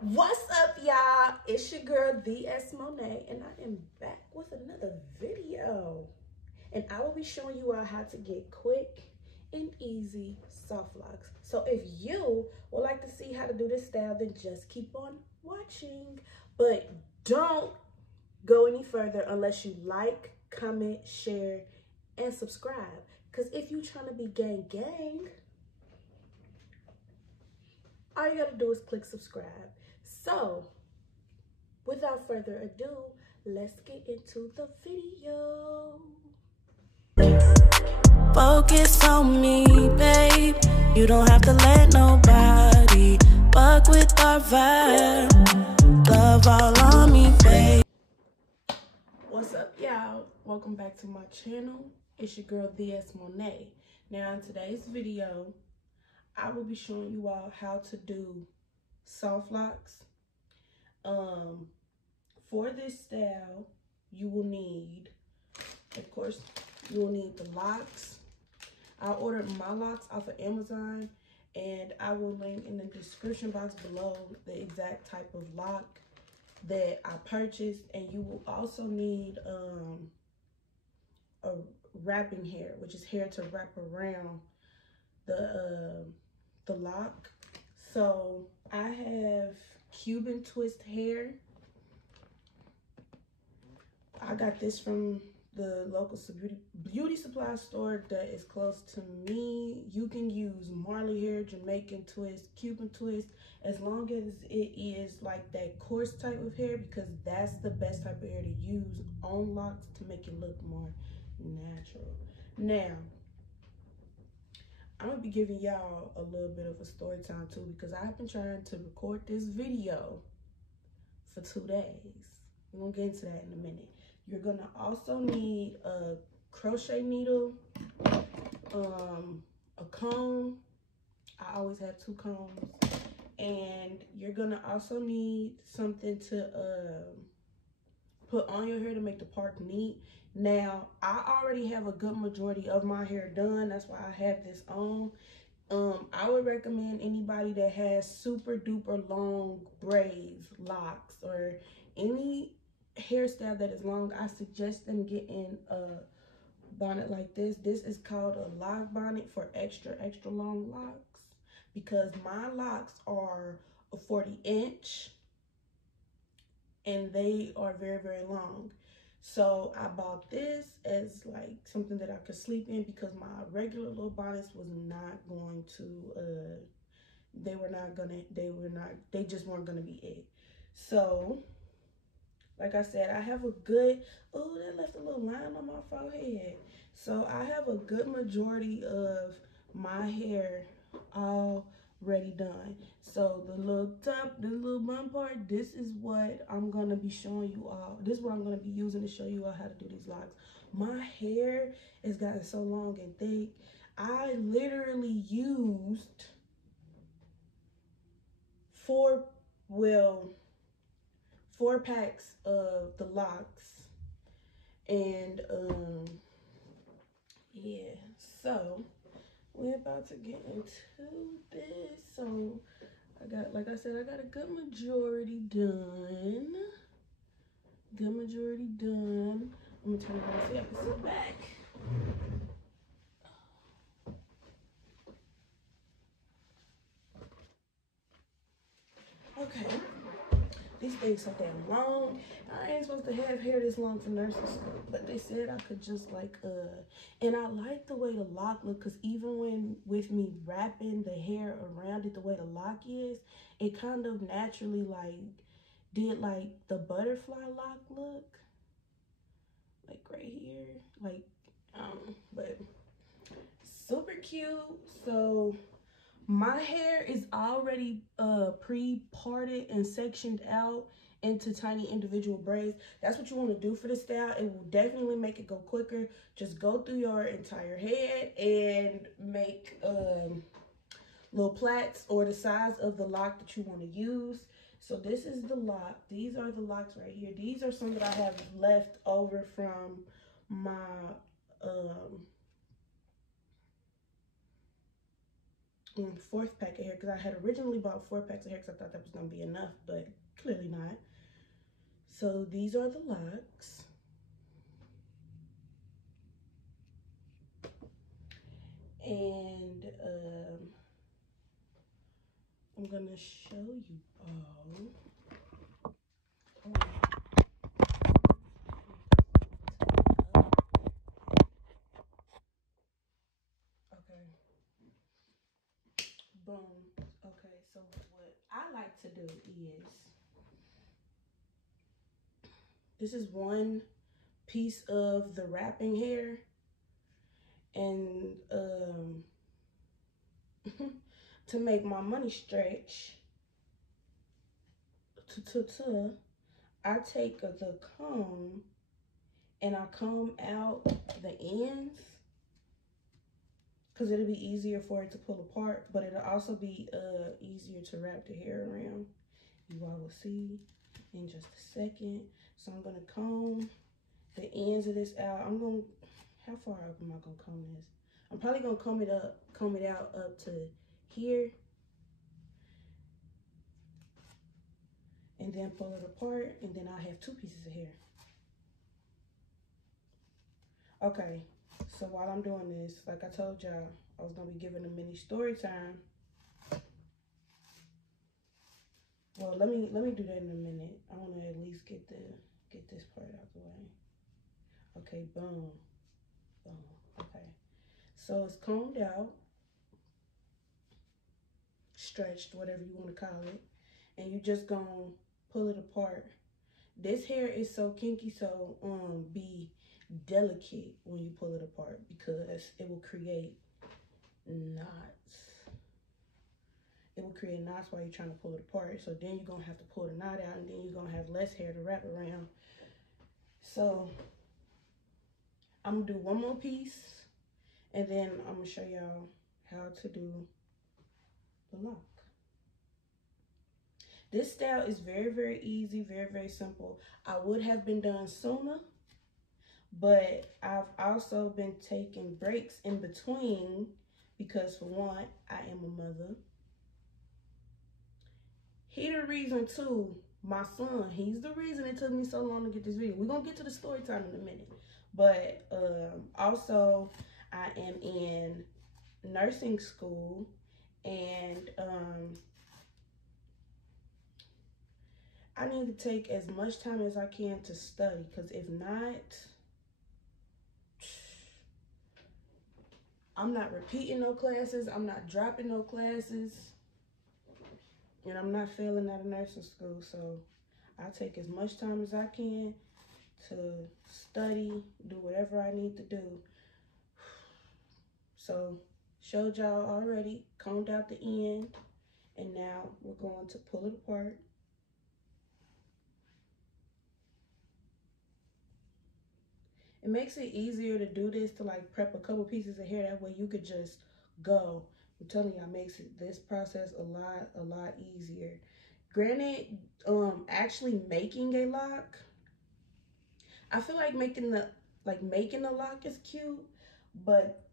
What's up, y'all? It's your girl, The Monet, and I am back with another video. And I will be showing you all how to get quick and easy soft locks. So if you would like to see how to do this style, then just keep on watching. But don't go any further unless you like, comment, share, and subscribe. Because if you're trying to be gang, all you gotta do is click subscribe. So, without further ado, let's get into the video. Focus on me, babe. You don't have to let nobody fuck with our vibe. Love all on me, babe. What's up, y'all? Welcome back to my channel. It's your girl, The Monet. Now, in today's video, I will be showing you all how to do soft locks. For this style, you will need, of course, you will need the locks. I ordered my locks off of Amazon, and I will link in the description box below the exact type of lock that I purchased. And you will also need a wrapping hair, which is hair to wrap around the lock. So I have Cuban twist hair. I got this from the local beauty supply store that is close to me. You can use marley hair, Jamaican twist, Cuban twist, as long as it is like that coarse type of hair, because that's the best type of hair to use on locks to make it look more natural. Now, I'm gonna be giving y'all a little bit of a story time too, because I've been trying to record this video for 2 days. We're gonna get into that in a minute. You're gonna also need a crochet needle, a comb. I always have 2 combs. And you're gonna also need something to put on your hair to make the part neat. Now, I already have a good majority of my hair done. That's why I have this on. I would recommend anybody that has super duper long braids, locks, or any hairstyle that is long, I suggest them getting a bonnet like this. This is called a lock bonnet for extra long locks, because my locks are a 40-inch and they are very long. So I bought this as like something that I could sleep in, because my regular little bonnets was not going to they just weren't gonna be it. So like I said, I have a good, oh, that left a little line on my forehead. So I have a good majority of my hair already done. So the little top, the little bun part, this is what I'm gonna be showing you all. This is what I'm gonna be using to show you all how to do these locks. My hair has gotten so long and thick. I literally used 4 packs of the locks, and yeah, so we're about to get into this. So I got, like I said, I got a good majority done. I'm gonna turn it around so y'all can sit back. Okay. These things so damn long. I ain't supposed to have hair this long for nursing school, but they said I could just like, and I like the way the lock look, because even when with me wrapping the hair around it, the way the lock is, it kind of naturally like did like the butterfly lock look, like right here, like, but super cute. So my hair is already pre-parted and sectioned out into tiny individual braids. That's what you want to do for this style. It will definitely make it go quicker. Just go through your entire head and make little plaits or the size of the lock that you want to use. So this is the lock. These are the locks right here. These are some that I have left over from my fourth pack of hair, because I had originally bought 4 packs of hair because I thought that was going to be enough, but clearly not. So these are the locks. And I'm going to show you all. Okay. Boom. Okay, so what I like to do is, this is one piece of the wrapping hair, and to make my money stretch, I take the comb and I comb out the ends, because it'll be easier for it to pull apart, but it'll also be easier to wrap the hair around. You all will see in just a second. So I'm gonna comb the ends of this out. How far up am I gonna comb this? I'm probably gonna comb it out up to here, and then pull it apart, and then I have 2 pieces of hair. Okay, so while I'm doing this, like I told y'all, I was gonna be giving a mini story time. Well, let me do that in a minute. I wanna at least get this part out the way. Okay, boom, boom. Okay, so it's combed out, stretched, whatever you want to call it, and you just gonna pull it apart. This hair is so kinky, so be delicate when you pull it apart, because it will create knots. It will create knots while you're trying to pull it apart. So then you're gonna have to pull the knot out, and then you're gonna have less hair to wrap around. So I'm gonna do one more piece, and then I'm gonna show y'all how to do the lock. This style is very, very easy, very, very simple. I would have been done sooner, but I've also been taking breaks in between, because for one, I am a mother. He the reason too, my son, he's the reason it took me so long to get this video. We're gonna get to the story time in a minute. But also, I am in nursing school, and I need to take as much time as I can to study, because if not, I'm not repeating no classes, I'm not dropping no classes, and I'm not failing out of nursing school. So I take as much time as I can to study, do whatever I need to do. So showed y'all already, combed out the end, and now we're going to pull it apart. It makes it easier to do this, to like prep a couple pieces of hair. That way you could just go. I'm telling you, it makes this process a lot easier. Granted, actually making a lock, I feel like making the lock is cute, but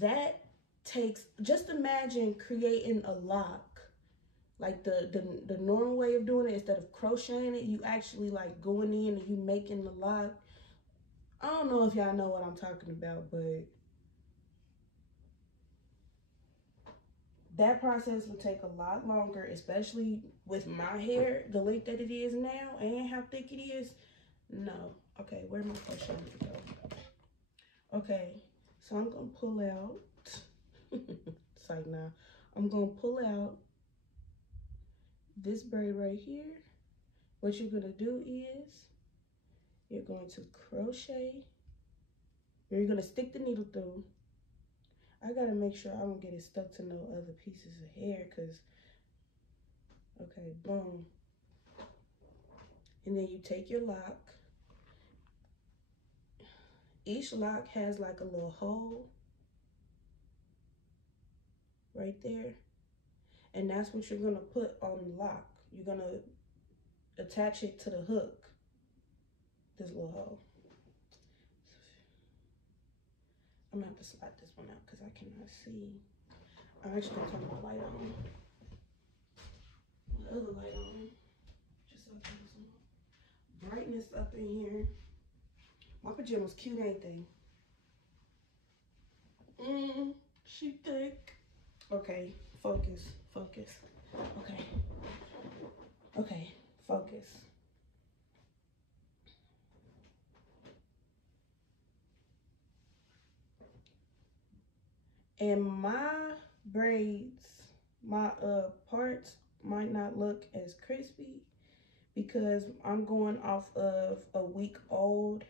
that takes, just imagine creating a lock like the normal way of doing it. Instead of crocheting it, you actually like going in and you making the lock. I don't know if y'all know what I'm talking about, but that process would take a lot longer, especially with my hair, the length that it is now and how thick it is. No. Okay, where my crochet to go? Okay, so I'm gonna pull out. It's like now, I'm gonna pull out this braid right here. What you're gonna do is you're going to crochet. You're gonna stick the needle through. I gotta make sure I don't get it stuck to no other pieces of hair, cause, okay, boom. And then you take your lock. Each lock has like a little hole right there. And that's what you're gonna put on the lock. You're gonna attach it to the hook, this little hole. I'm gonna have to slide this one out because I cannot see. I'm actually gonna turn my light on. The other light on. Just so I can get some brightness up in here. My pajamas cute, ain't they? She thick. Okay, focus, focus. Okay. Okay, focus. And my braids, my parts might not look as crispy because I'm going off of a week old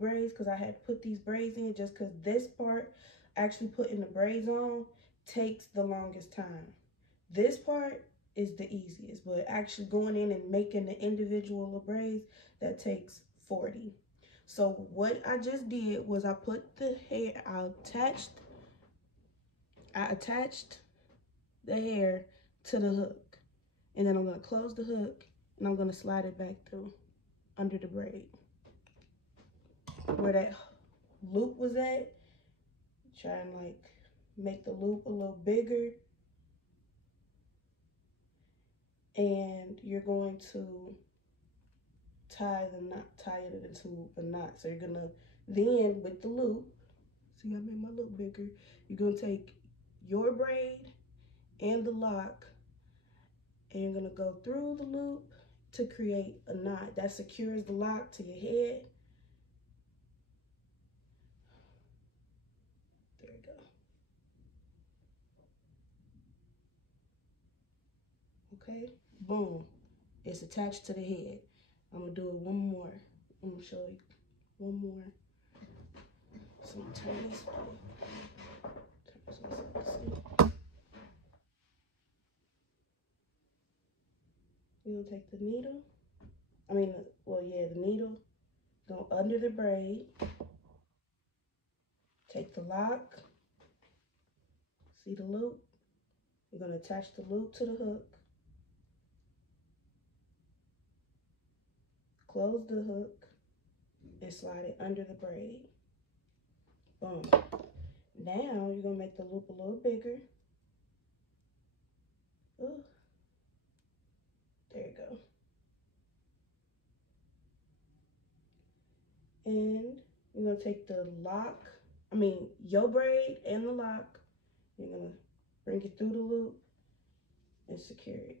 braids, because I had put these braids in just because this part, actually putting the braids on, takes the longest time. This part is the easiest, but actually going in and making the individual braids, that takes 40. So what I just did was I put the hair, I attached the hair to the hook, and then I'm going to close the hook and I'm going to slide it back through under the braid where that loop was at. Try and like make the loop a little bigger, and you're going to tie it into a knot. So you're gonna then, with the loop, see I made my loop bigger, you're gonna take your braid and the lock, and you're gonna go through the loop to create a knot that secures the lock to your head. There you go. Okay, boom, it's attached to the head. I'm gonna do it one more. I'm gonna show you one more. So I'm gonna turn this way. Turn this way so you can see. You're gonna take the needle. The needle. Go under the braid. Take the lock. See the loop? You're gonna attach the loop to the hook. Close the hook and slide it under the braid. Boom. Now you're gonna make the loop a little bigger. Ooh. There you go. And you're gonna take the your braid and the lock. You're gonna bring it through the loop and secure it.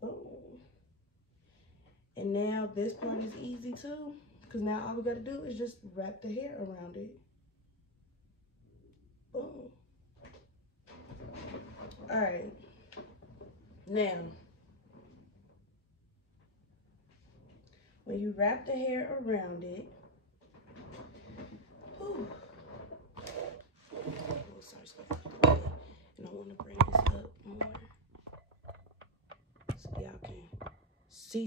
Boom. And now this part is easy too, because now all we gotta do is just wrap the hair around it. Boom. All right. Now, when you wrap the hair around it, and I want to bring this up more so y'all can see.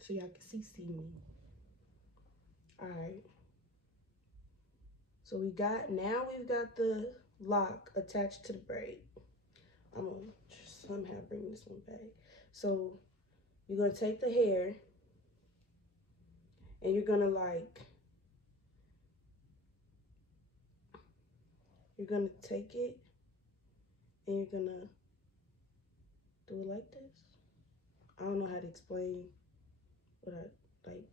So y'all can see me. All right. So we've got the lock attached to the braid. I'm gonna somehow bring this one back. So you're gonna take the hair and you're gonna take it and you're gonna do it like this. I don't know how to explain what I like.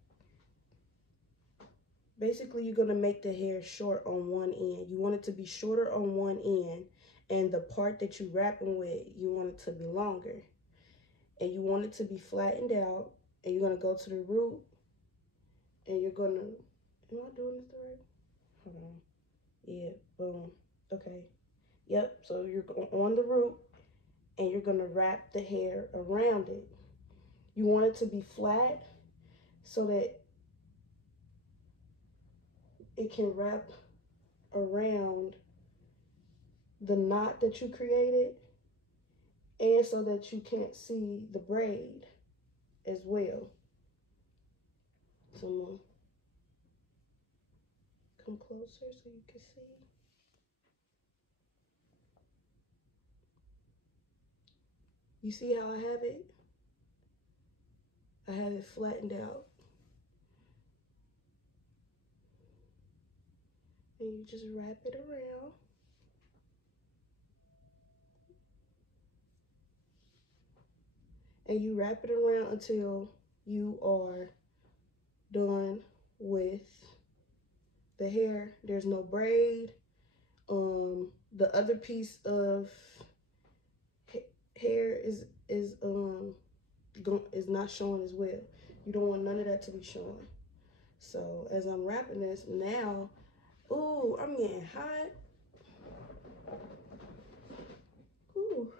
Basically, you're gonna make the hair short on one end. You want it to be shorter on one end, and the part that you're wrapping with, you want it to be longer. And you want it to be flattened out, and you're gonna go to the root, and you're gonna, am I doing this right? Hold on. Yeah, boom. Okay. Yep, so you're on the root, and you're gonna wrap the hair around it. You want it to be flat so that it can wrap around the knot that you created, and so that you can't see the braid as well. So I'm gonna come closer so you can see. You see how I have it? I have it flattened out. and you just wrap it around. And you wrap it around until you are done with the hair. There's no braid. The other piece of hair is not showing as well. You don't want none of that to be showing. So as I'm wrapping this now, ooh, I'm getting hot. Ooh,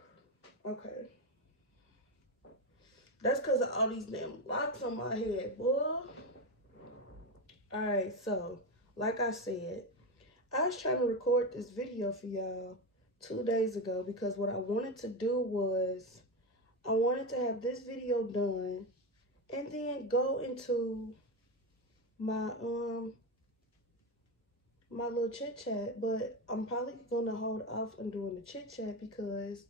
okay. That's because of all these damn locks on my head, boy. All right, so like I said, I was trying to record this video for y'all 2 days ago because what I wanted to do was I wanted to have this video done and then go into my my little chit chat, but I'm probably gonna hold off on doing the chit chat because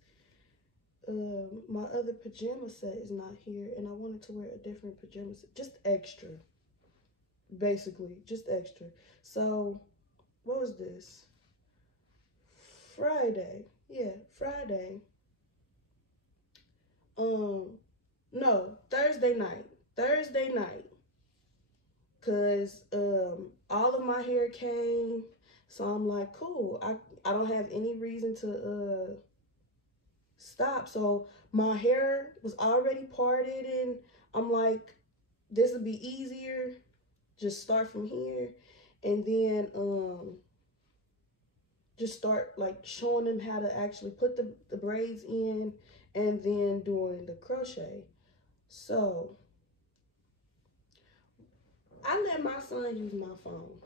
my other pajama set is not here and I wanted to wear a different pajama set, just extra, basically, just extra. So what was this? Friday. Yeah, Friday. No, Thursday night. Thursday night. Cause all of my hair came. So I'm like, cool. I don't have any reason to stop. So my hair was already parted and I'm like, this would be easier. Just start from here. And then just start like showing them how to actually put the braids in and then doing the crochet. So I let my son use my phone.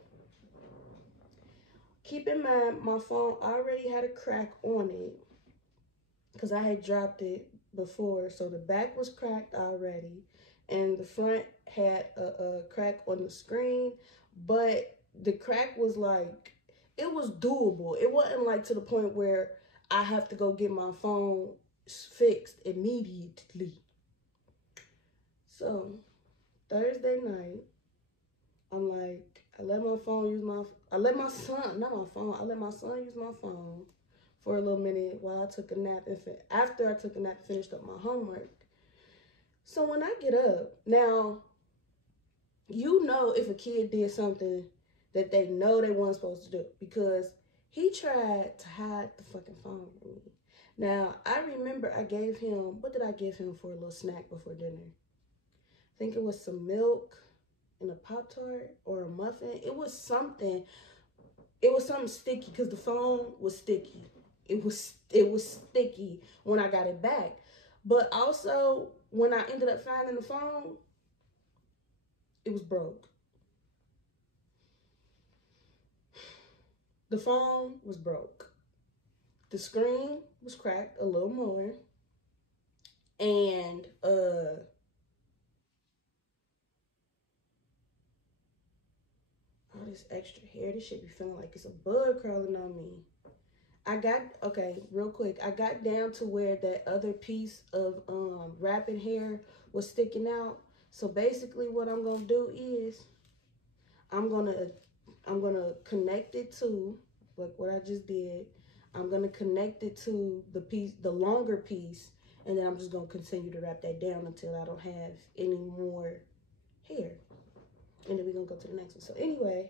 Keep in mind, my phone already had a crack on it because I had dropped it before. So the back was cracked already and the front had a crack on the screen, but the crack was like, it was doable. It wasn't like to the point where I have to go get my phone fixed immediately. So Thursday night, I'm like, I let my son use my phone for a little minute while I took a nap. After I took a nap, finished up my homework. So when I get up, now, you know if a kid did something that they know they weren't supposed to do, because he tried to hide the fucking phone from me. Now, I remember I gave him, what did I give him for a little snack before dinner? I think it was some milk and a Pop-Tart or a muffin. It was something sticky because the phone was sticky. It was sticky when I got it back. But also, when I ended up finding the phone, it was broke. The phone was broke. The screen was cracked a little more. And all this extra hair, this shit be feeling like it's a bug crawling on me. Okay, real quick. I got down to where that other piece of wrapping hair was sticking out. So basically what I'm gonna do is I'm gonna connect it to, like what I just did. I'm gonna connect it to the longer piece, and then I'm just gonna continue to wrap that down until I don't have any more hair. And then we're gonna go to the next one. So anyway,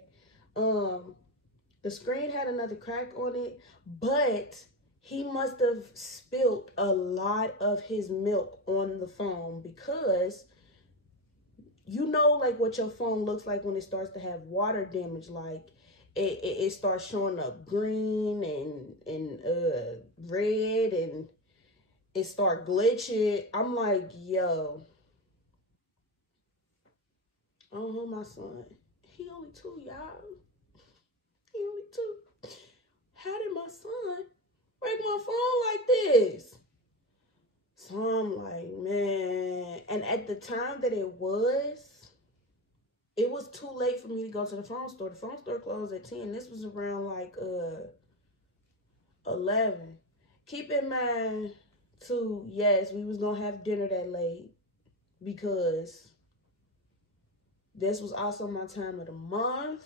the screen had another crack on it, but he must have spilled a lot of his milk on the phone, because you know, like what your phone looks like when it starts to have water damage. Like it starts showing up green and red, and it start glitching. I'm like, yo, I don't know my son. He only 2, y'all. He only 2. How did my son break my phone like this? So I'm like, man. And at the time that it was too late for me to go to the phone store. The phone store closed at 10. This was around like 11. Keep in mind too, yes, we was gonna have dinner that late because this was also my time of the month.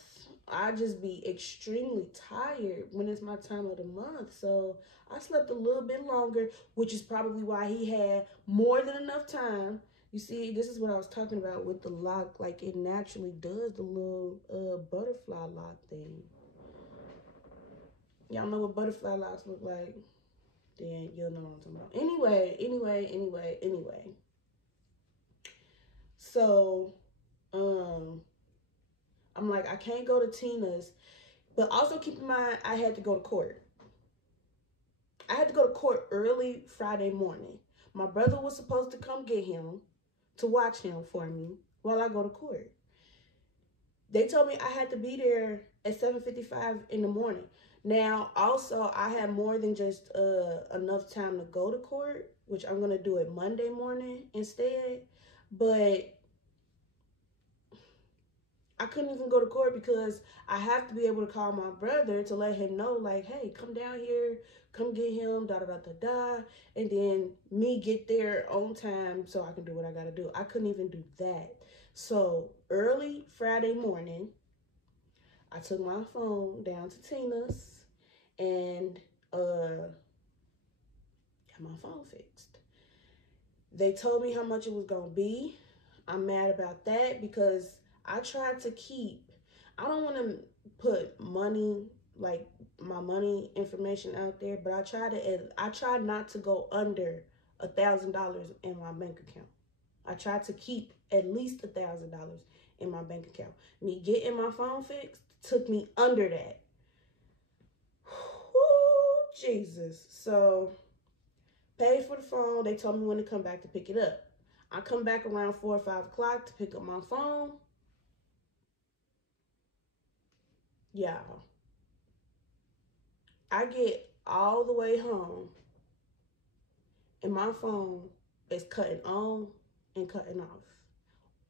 I just be extremely tired when it's my time of the month. So I slept a little bit longer, which is probably why he had more than enough time. You see, this is what I was talking about with the lock. Like, it naturally does the little butterfly lock thing. Y'all know what butterfly locks look like? Then you'll know what I'm talking about. Anyway. So, I'm like, I can't go to Tina's. But also keep in mind, I had to go to court. I had to go to court early Friday morning. My brother was supposed to come get him to watch him for me while I go to court. They told me I had to be there at 7:55 in the morning. Now, also, I had more than just enough time to go to court, which I'm going to do it Monday morning instead. But I couldn't even go to court because I have to be able to call my brother to let him know, like, hey, come down here, come get him, da-da-da-da-da, and then me get there on time so I can do what I got to do. I couldn't even do that. So early Friday morning, I took my phone down to Tina's and got my phone fixed. They told me how much it was going to be. I'm mad about that because I tried to keep, I don't want to put money, like my money information out there, but I tried not to go under $1,000 in my bank account. I tried to keep at least $1,000 in my bank account. Me getting my phone fixed took me under that. Whoo, Jesus. So, paid for the phone. They told me when to come back to pick it up. I come back around 4 or 5 o'clock to pick up my phone. Y'all, I get all the way home and my phone is cutting on and cutting off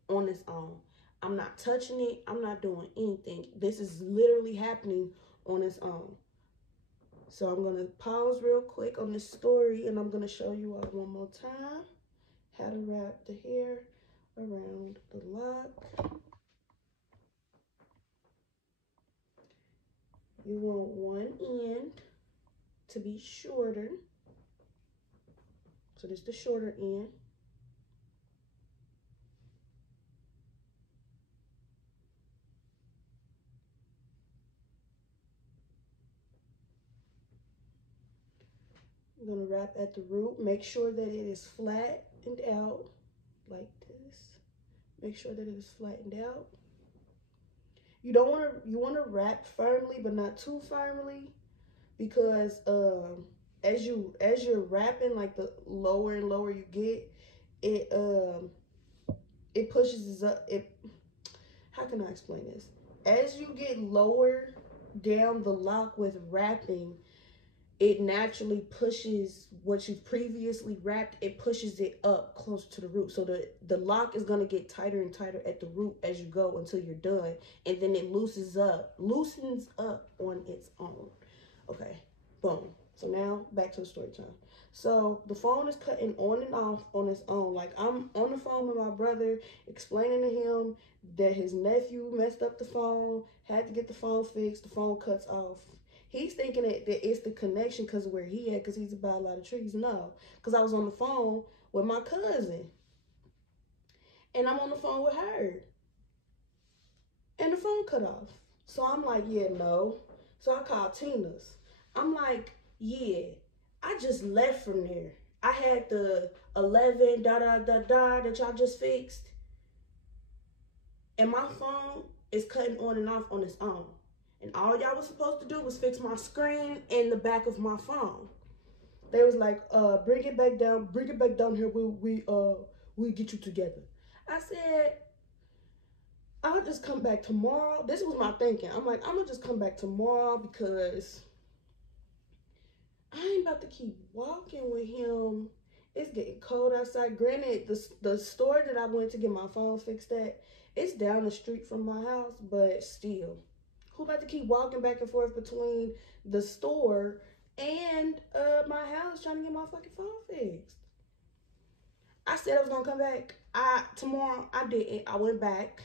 on its own. I'm not touching it. I'm not doing anything. This is literally happening on its own. So I'm going to pause real quick on this story and I'm going to show you all one more time how to wrap the hair around the lock. You want one end to be shorter. So this is the shorter end. I'm going to wrap at the root. Make sure that it is flattened out like this. Make sure that it is flattened out. You want to wrap firmly, but not too firmly, because as you're wrapping, like the lower and lower you get, it pushes up. How can I explain this? As you get lower down the lock with wrapping, it naturally pushes what you've previously wrapped, it pushes it up closer to the root. So the lock is going to get tighter and tighter at the root as you go until you're done. And then it loosens up on its own. Okay, boom. So now back to the story time. So the phone is cutting on and off on its own. Like, I'm on the phone with my brother explaining to him that his nephew messed up the phone, had to get the phone fixed, the phone cuts off. He's thinking that it's the connection because of where he at, because he's about a lot of trees. No, because I was on the phone with my cousin. And I'm on the phone with her. And the phone cut off. So I'm like, yeah, no. So I called Tina's. I'm like, yeah, I just left from there. I had the 11 that y'all just fixed. And my phone is cutting on and off on its own. And all y'all was supposed to do was fix my screen and the back of my phone. They was like, bring it back down here. We'll get you together. I said, I'll just come back tomorrow. This was my thinking. I'm like, I'm gonna just come back tomorrow because I ain't about to keep walking with him. It's getting cold outside. Granted, the store that I went to get my phone fixed at, it's down the street from my house, but still. Who about to keep walking back and forth between the store and my house trying to get my fucking phone fixed? I said I was gonna come back. Tomorrow I didn't. I went back.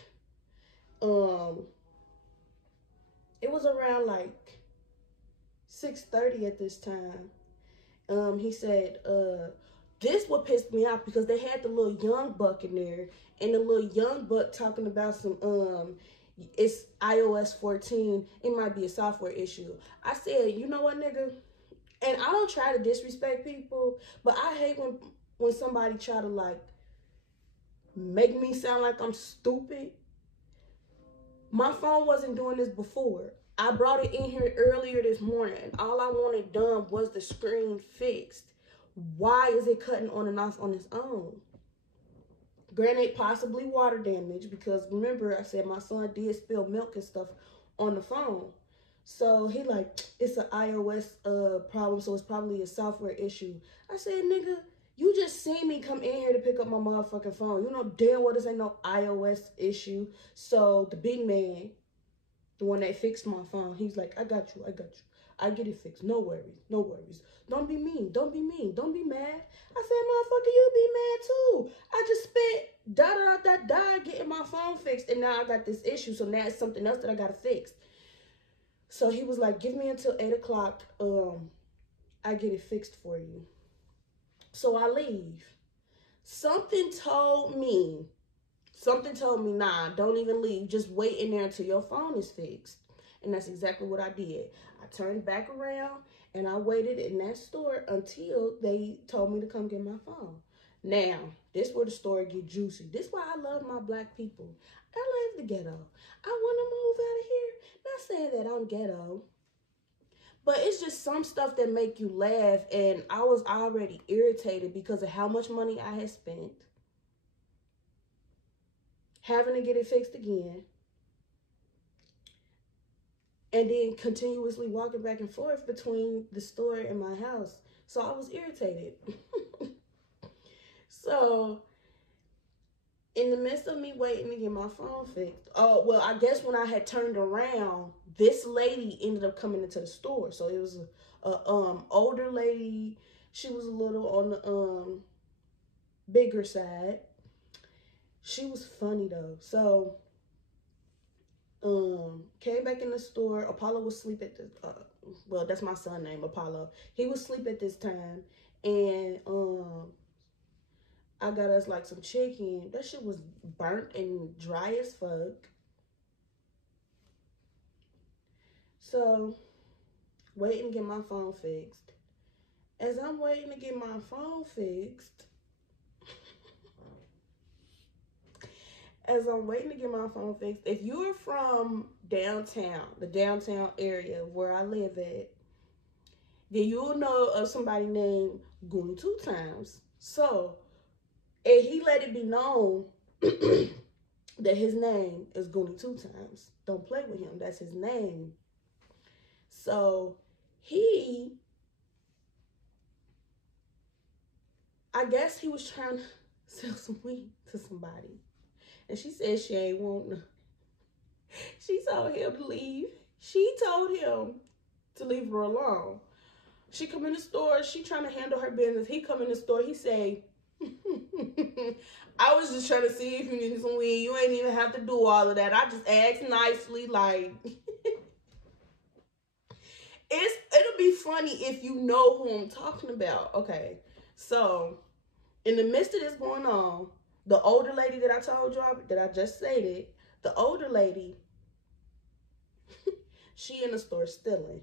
It was around like 6:30 at this time. He said, this what pissed me off because they had the little young buck in there, and the little young buck talking about some it's iOS 14. It might be a software issue. I said, you know what, nigga? And I don't try to disrespect people, but I hate when somebody try to like make me sound like I'm stupid. My phone wasn't doing this before. I brought it in here earlier this morning. All I wanted done was the screen fixed. Why is it cutting on and off on its own? Granted, possibly water damage, because remember I said my son did spill milk and stuff on the phone. So he like, it's an iOS problem, so it's probably a software issue. I said, nigga, you just seen me come in here to pick up my motherfucking phone. You know damn well this ain't no iOS issue. So the big man, the one that fixed my phone, he's like, I got you. I get it fixed. No worries. Don't be mean. Don't be mad. I said, motherfucker, you be mad too. I just spent getting my phone fixed, and now I got this issue. So now it's something else that I gotta fix. So he was like, give me until 8 o'clock. I get it fixed for you. So I leave. Something told me, nah, don't even leave. Just wait in there until your phone is fixed. And that's exactly what I did. I turned back around and I waited in that store until they told me to come get my phone. Now, this is where the story get juicy. This is why I love my black people. I love the ghetto. I want to move out of here. Not saying that I'm ghetto, but it's just some stuff that make you laugh. And I was already irritated because of how much money I had spent, having to get it fixed again, and then continuously walking back and forth between the store and my house. So I was irritated. So in the midst of me waiting to get my phone fixed, well, I guess when I had turned around, this lady ended up coming into the store. So it was a older lady. She was a little on the bigger side. She was funny though. So came back in the store. Apollo was asleep at the well, that's my son's name, Apollo. He was asleep at this time, and I got us like some chicken. That shit was burnt and dry as fuck. So waiting to get my phone fixed. As I'm waiting to get my phone fixed, if you're from downtown, the downtown area where I live at, then you'll know of somebody named Goony Two Times. So, and he let it be known that his name is Goony Two Times. Don't play with him. That's his name. So, I guess he was trying to sell some weed to somebody. And she said she ain't want no. She told him to leave. She told him to leave her alone. She come in the store. She trying to handle her business. He come in the store. He say, I was just trying to see if you needed some weed. You ain't even have to do all of that. I just asked nicely, like. It'll be funny if you know who I'm talking about. Okay, so in the midst of this going on, the older lady that I told you that I just stated, the older lady, she in the store stealing.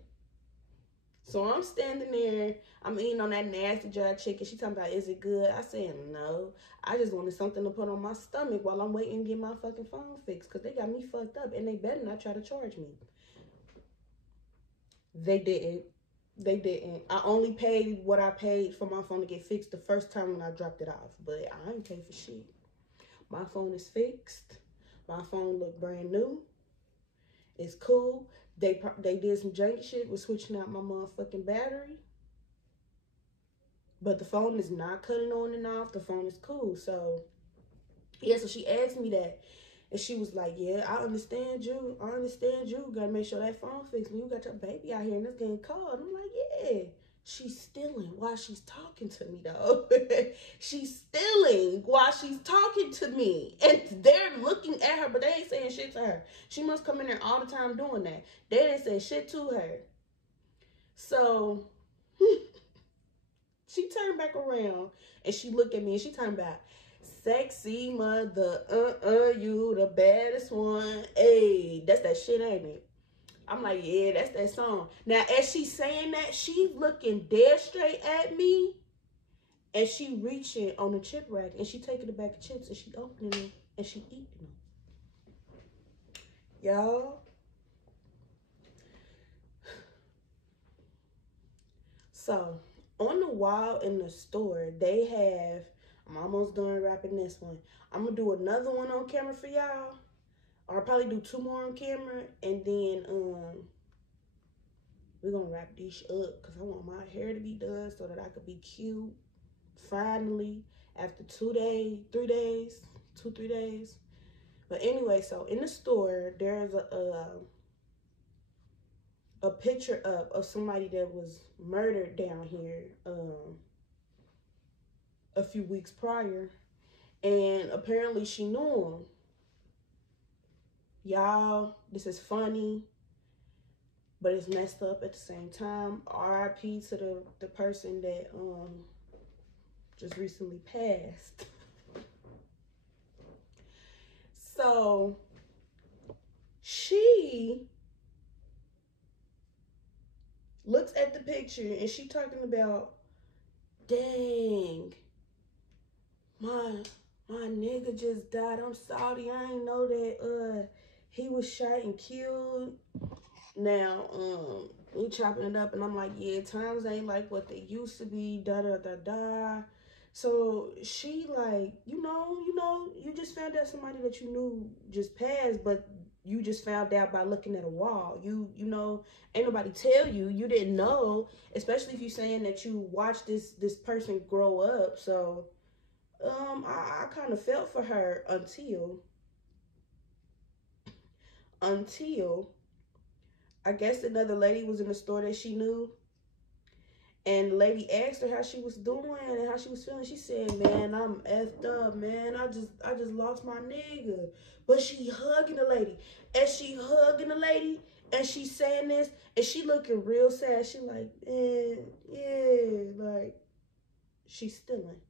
So I'm standing there, I'm eating on that nasty dry chicken. She talking about, is it good? I said, no. I just wanted something to put on my stomach while I'm waiting to get my fucking phone fixed, because they got me fucked up, and they better not try to charge me. They didn't. I only paid what I paid for my phone to get fixed the first time when I dropped it off. But I ain't paid for shit. My phone is fixed. My phone look brand new. It's cool. They did some janky shit with switching out my motherfucking battery. But the phone is not cutting on and off. The phone is cool. So, yeah, so she asked me that. And she was like, yeah, I understand you. Gotta make sure that phone fixed when you got your baby out here and it's getting cold. I'm like, yeah. She's stealing while she's talking to me, though. She's stealing while she's talking to me. And they're looking at her, but they ain't saying shit to her. She must come in there all the time doing that. They didn't say shit to her. So, she turned back around, and she looked at me, and she turned back. Sexy mother, you the baddest one. Hey, that's that shit, ain't it? I'm like, yeah, that's that song. Now, as she's saying that, she's looking dead straight at me, and she reaching on the chip rack, and she taking a bag of chips, and she opening them, and she eating them. Y'all. So, on the wall in the store, they have, I'm almost done wrapping this one. I'm going to do another one on camera for y'all. Or I'll probably do 2 more on camera, and then, we're going to wrap these up because I want my hair to be done so that I could be cute. Finally, after 2 days, 3 days, 2-3 days. But anyway, so in the store, there's a picture up of somebody that was murdered down here a few weeks prior. And apparently she knew him. Y'all, this is funny, but it's messed up at the same time. R.I.P. to the person that just recently passed. So she looks at the picture and she talking about, dang, my nigga just died. I'm sorry, I didn't know that he was shot and killed. Now, we chopping it up, and I'm like, yeah, times ain't like what they used to be, da-da-da-da. So she like, you know, you just found out somebody that you knew just passed, but you just found out by looking at a wall. You know, ain't nobody tell you. You didn't know, especially if you're saying that you watched this person grow up. So, I kind of felt for her until I guess another lady was in the store that she knew, and the lady asked her how she was doing and how she was feeling. She said, man, I'm effed up, man. I just lost my nigga. But she hugging the lady. And she hugging the lady, and she saying this, and she looking real sad. She like, man, yeah, like, she's stealing.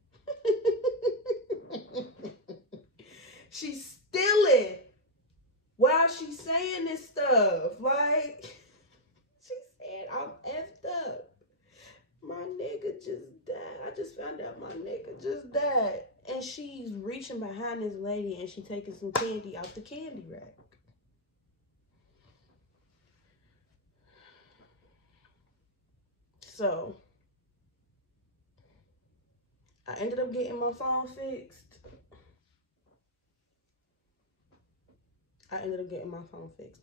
She's stealing while she's saying this stuff. Like, she said, I'm effed up. My nigga just died. I just found out my nigga just died. And she's reaching behind this lady, and she taking some candy out the candy rack. So, I ended up getting my phone fixed.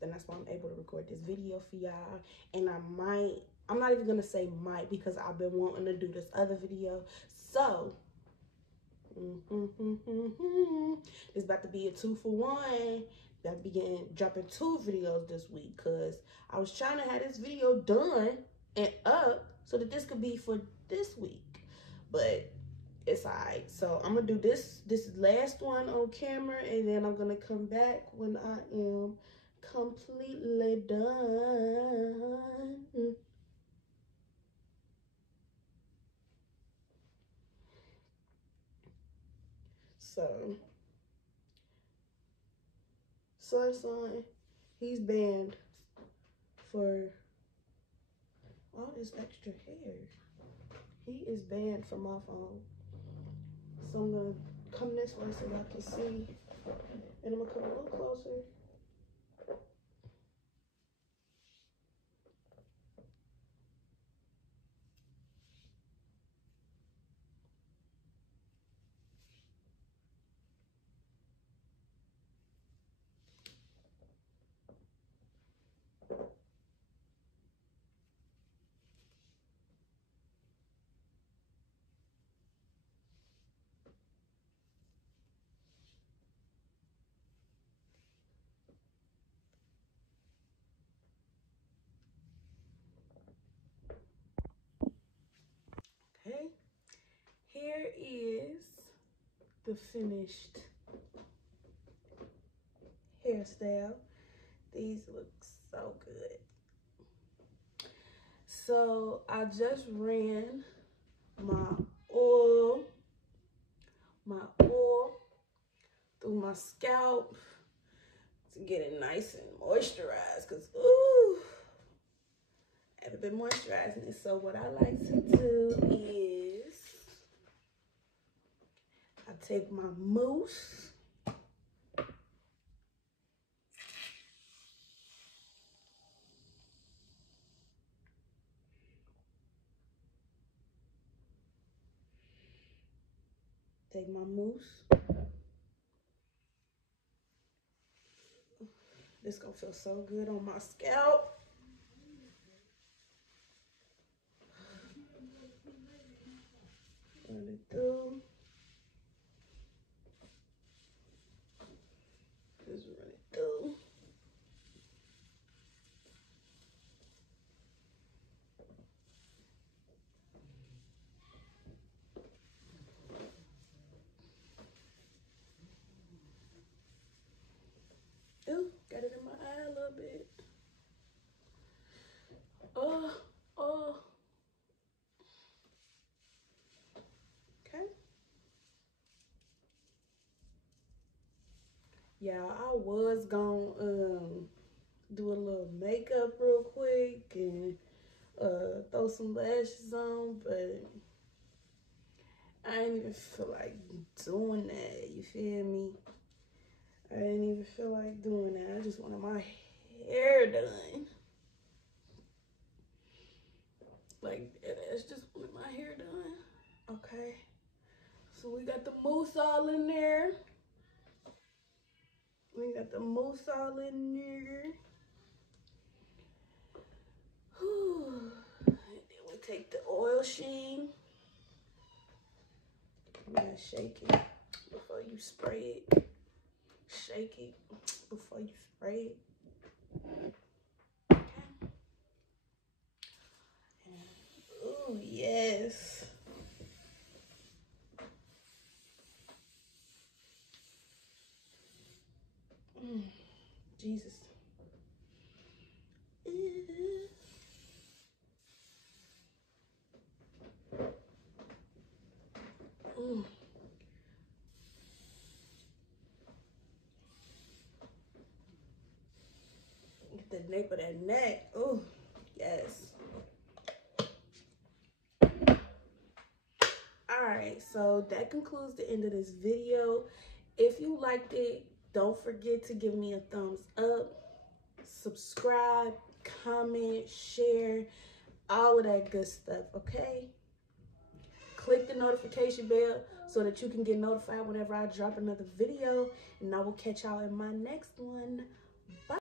And that's why I'm able to record this video for y'all. And I'm not even gonna say might, because I've been wanting to do this other video. So, it's about to be a 2-for-1. About to begin dropping 2 videos this week, because I was trying to have this video done and up so that this could be for this week. But it's alright. So I'm gonna do this last one on camera, and then I'm gonna come back when I am completely done. So, son, he's banned for all this extra hair. He is banned from my phone. So I'm gonna come this way so y'all can see. And I'm gonna come a little closer. is the finished hairstyle. These look so good. So I just ran my oil through my scalp to get it nice and moisturized, because ooh, I haven't been moisturizing it. So what I like to do is I take my mousse, This gonna feel so good on my scalp. Run it through. Just run it through. Ooh, got it in my eye a little bit. Oh. Okay. Yeah, I was gonna do a little makeup real quick and throw some lashes on, but I didn't even feel like doing that. You feel me? I didn't even feel like doing that. I just wanted my hair done. Like, that's just wanted my hair done. Okay. So we got the mousse all in there. We got the mousse all in there. Whew. And then we take the oil sheen. I'm gonna shake it before you spray it. Shake it before you spray it. Okay. Ooh, yes. Jesus. Get the nape of that neck. Oh, yes. Alright, so that concludes the end of this video. If you liked it, don't forget to give me a thumbs up, subscribe, comment, share, all of that good stuff, okay? Click the notification bell so that you can get notified whenever I drop another video, and I will catch y'all in my next one. Bye.